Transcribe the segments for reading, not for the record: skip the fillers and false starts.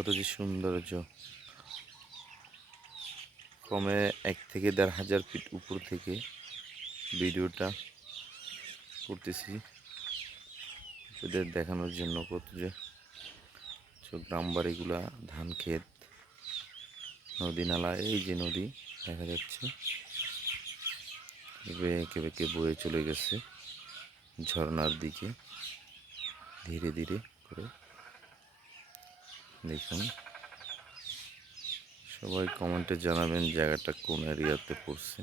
কত যে সৌন্দর্য। কমে 1 থেকে 1,500 ফিট উপর থেকে ভিডিওটা করতেছি আপনাদের দেখানোর জন্য। কত যে গ্রাম বাড়িগুলা, ধান ক্ষেত, নদী নালা, এই যে নদী দেখা যাচ্ছে বেঁকে বেঁকে বয়ে চলে গেছে ঝর্ণার দিকে ধীরে ধীরে করে। দেখুন, সবাই কমেন্টে জানাবেন জায়গাটা কোন এরিয়াতে পড়ছে।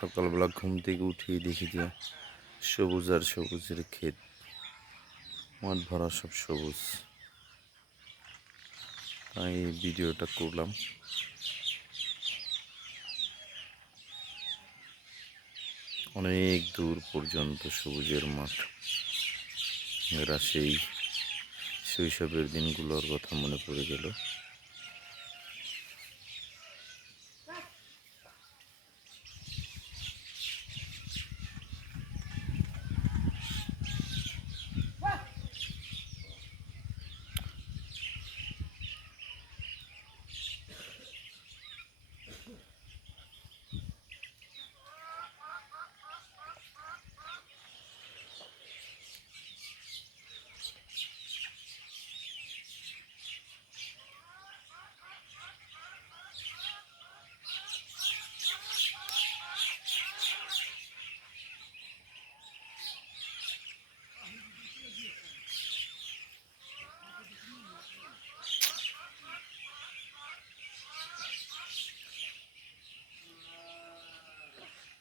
সকালবেলা ঘুম থেকে উঠিয়ে দেখি যে সবুজ আর সবুজের ক্ষেত, মাঠ ভরা সব সবুজ। তাই এই ভিডিওটা করলাম। অনেক দূর পর্যন্ত সবুজের মাঠ। এরা সেই শৈশবের দিনগুলোর কথা মনে পড়ে গেল।